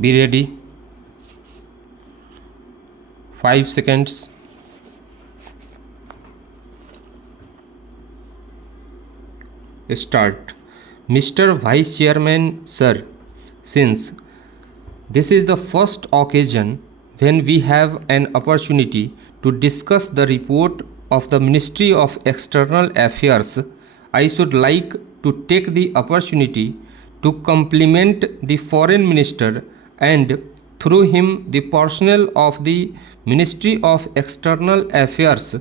Be ready. 5 seconds. Start. Mr. Vice Chairman, sir, since this is the first occasion when we have an opportunity to discuss the report of the Ministry of External Affairs, I should like to take the opportunity to compliment the Foreign Minister and through him the personnel of the Ministry of External Affairs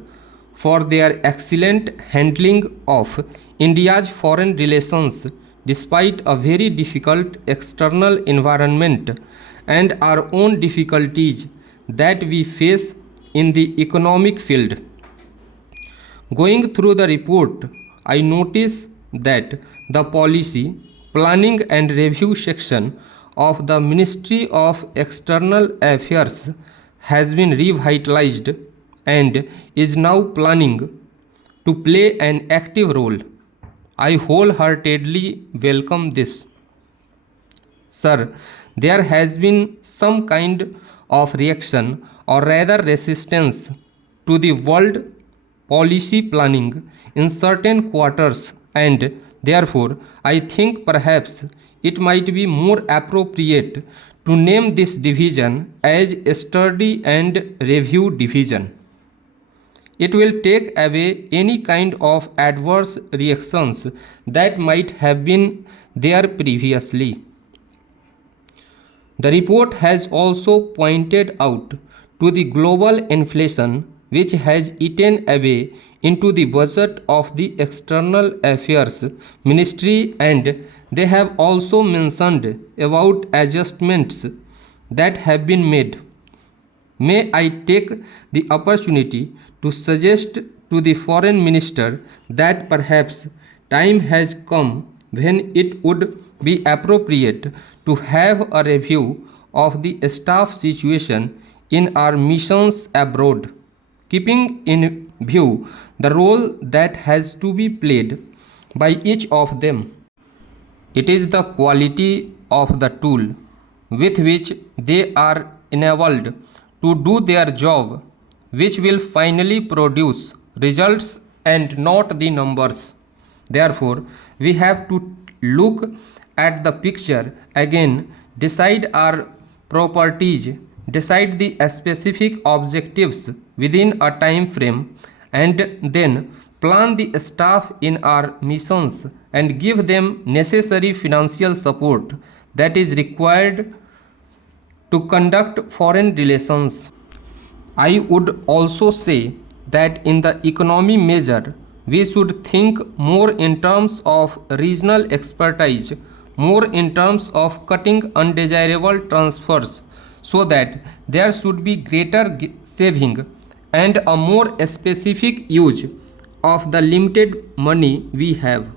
for their excellent handling of India's foreign relations despite a very difficult external environment and our own difficulties that we face in the economic field. Going through the report, I notice that the policy, planning and review section of the Ministry of External Affairs has been revitalized and is now planning to play an active role. I wholeheartedly welcome this. Sir, there has been some kind of reaction or rather resistance to the world policy planning in certain quarters, and therefore I think perhaps it might be more appropriate to name this division as Study and Review Division. It will take away any kind of adverse reactions that might have been there previously. The report has also pointed out to the global inflation which has eaten away into the budget of the External Affairs Ministry, and they have also mentioned about adjustments that have been made. May I take the opportunity to suggest to the Foreign Minister that perhaps time has come when it would be appropriate to have a review of the staff situation in our missions abroad, keeping in view the role that has to be played by each of them. It is the quality of the tool with which they are enabled to do their job which will finally produce results and not the numbers. Therefore, we have to look at the picture again, decide our properties, decide the specific objectives within a time frame, and then plan the staff in our missions and give them necessary financial support that is required to conduct foreign relations. I would also say that in the economy measure, we should think more in terms of regional expertise, more in terms of cutting undesirable transfers, so that there should be greater saving and a more specific use of the limited money we have.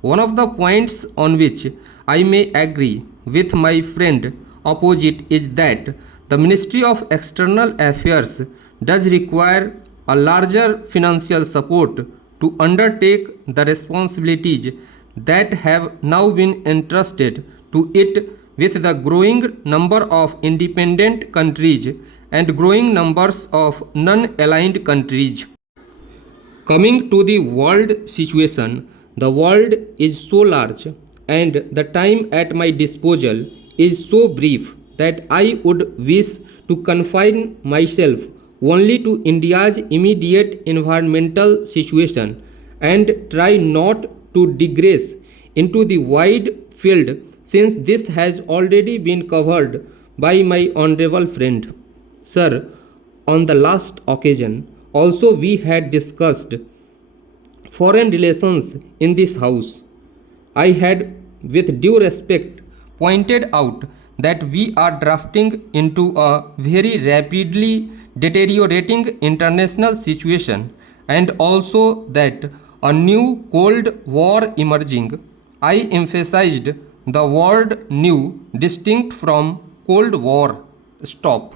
One of the points on which I may agree with my friend opposite is that the Ministry of External Affairs does require a larger financial support to undertake the responsibilities that have now been entrusted to it with the growing number of independent countries and growing numbers of non-aligned countries. Coming to the world situation, the world is so large and the time at my disposal is so brief that I would wish to confine myself only to India's immediate environmental situation and try not to digress into the wide field, since this has already been covered by my honorable friend. Sir, on the last occasion also we had discussed foreign relations in this house. I had with due respect pointed out that we are drafting into a very rapidly deteriorating international situation, and also that a new Cold War emerging. I emphasized the word new distinct from Cold War. Stop.